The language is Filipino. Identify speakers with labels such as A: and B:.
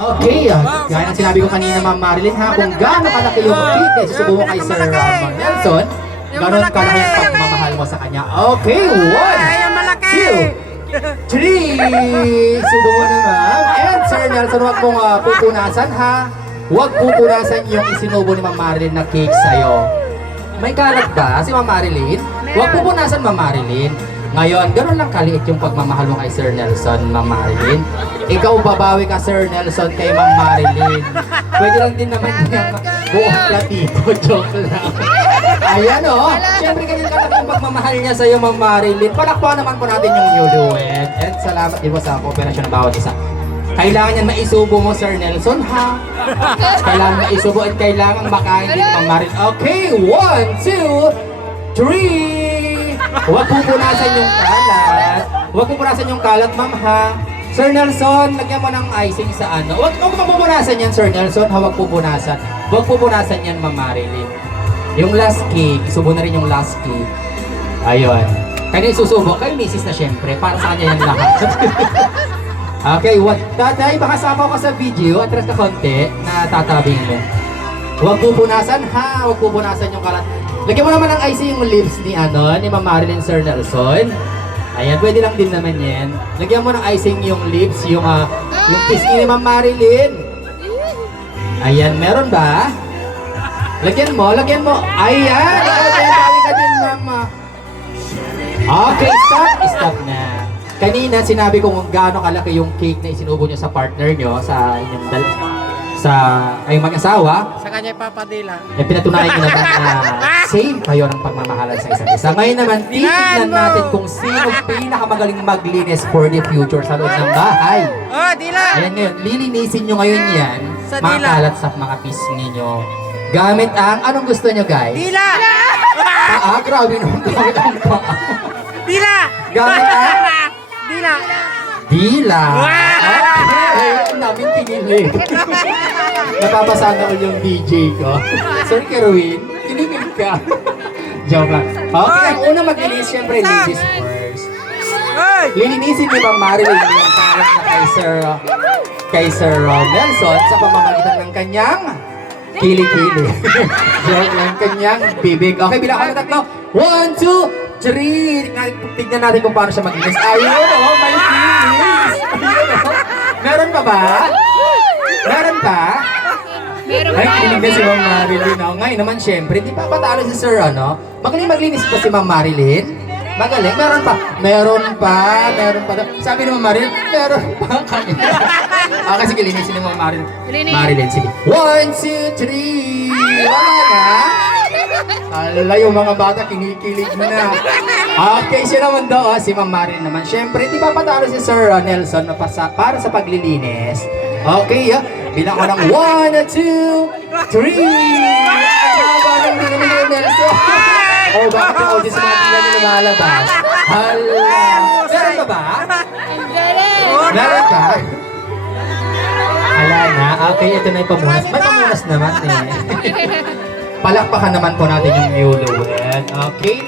A: Okay, ah, gaya ng sinabi ko kanina, Ma'am Marilyn, ha, kung gaano kalaki yung cake na isusubo mo kay Sir Ramon Nelson, ganon kalaki yung pagmamahal mo sa kanya. Okay, one,
B: Ay, ang malaki!
A: two, three! Mo naman. And Sir Nelson, huwag mong ah, pupunasan, ha? Huwag pupunasan yung isinubo ni Ma'am Marilyn na cake sa'yo. May kalat ba si Ma'am Marilyn? Huwag pupunasan, Ma'am Marilyn. Ngayon, gano'n lang kaliit yung pagmamahal mo kay Sir Nelson, Ma'am Marilyn. Ikaw babawi ka, Sir Nelson, kay Ma'am Marilyn. Pwede lang din naman yung buong platito. Joke lang. Ayan o. Oh. Siyempre, ganyan kalaki yung pagmamahal niya sa'yo, Ma'am Marilyn. Palakpakan naman po natin yung newlywed. And salamat din po sa kooperasyon ng bawat isa. Kailangan yan maisubo mo, Sir Nelson, ha? Kailangan maisubo at kailangan makain din, Ma'am Marilyn. Okay, one, two, three! Huwag pupunasan yung kalat. Huwag pupunasan yung kalat, ma'am, ha? Sir Nelson, lagyan mo ng icing sa ano. Huwag huwag mo pupunasan yan, Sir Nelson. Ha, huwag pupunasan. Huwag pupunasan yan, Ma'am Marilyn. Yung last cake, isubo na rin yung last cake. Ayun. Kaya isusubo, kay Mrs. na syempre. Para sa kanya yan lahat. okay, what? Tatay, baka sama ko sa video. Atras ka konti na tatabing mo. Huwag pupunasan ha, huwag pupunasan yung kalat. Lagyan mo naman ng icing yung lips ni ano, ni Ma'am Marilyn Sir Nelson. Ayan, pwede lang din naman yan. Lagyan mo ng icing yung lips, yung ah, yung pisngi ni Ma'am Marilyn. Ayan, meron ba? Lagyan mo, lagyan mo. Ayan! Bawi ka din, Ma'am. ah. Okay, stop. Stop na. Kanina, sinabi ko kung gaano kalaki yung cake na isinubo nyo sa partner nyo, sa inyong dal- sa ay mag-asawa,
B: Sa kanya papadila.
A: eh pinatunayan ko naman na same kayo ng pagmamahalan sa isa't isa. Ngayon naman, titignan natin kung sino pinakamagaling maglinis for the future sa loob ng bahay.
B: Oh, dila!
A: Ayan ngayon, lilinisin nyo ngayon yan,
B: Sa
A: mga
B: dila.
A: kalat sa mga pisngi nyo. Gamit ang, anong gusto nyo guys?
B: Dila!
A: Paa, grabe naman gamit ang paa.
B: Dila!
A: Gamit ang
B: Dila!
A: dila. Okay, ang daming kinilig. Napapasa na ulit yung DJ ko. Sir Kerwin, kinilig ka. Joke lang. Okay, ang una maglinis, syempre, ladies first.
B: Hoy!
A: Lilinisin ni Ma'am Marilyn yung karat na kay Sir, kay Sir uh, Nelson sa pamamagitan ng kanyang kili-kili. Joke lang, kanyang bibig. Okay, bilang ako ng tatlo. One, two, three. Tignan, natin kung paano siya maglinis. Ayun, oh, may kilis. Pa ba? Meron pa?
C: Meron
A: Ay, na si Ma'am Marilyn. Oh, ngayon naman, syempre, di pa patalo si Sir, ano? Magaling maglinis pa si Ma'am Marilyn. Magaling. Meron pa. Meron pa. Meron pa. Sabi ni Ma'am Marilyn, meron pa. Kanina. okay, sige, linisin ni Ma'am Marilyn.
C: Linis.
A: Marilyn, sige. One, two, three. Wala na. Ala, yung mga bata kinikilig na. Okay, siya naman daw, ah, si Ma'am Marilyn naman. Siyempre, di pa patalo si Sir ah, Nelson na pasa, para sa paglilinis. Okay, ah. Bilang ko ng one, two, three. Ang haba ng dinamig ni Nelson. Oh, bakit yung audience mga hindi na lumalabas? Hala. Meron pa ba?
C: Ang galing.
A: Meron ka? Wala na. Okay, ito na yung pamunas. May pamunas naman eh. Palakpakan naman po natin yung newlywed. Okay.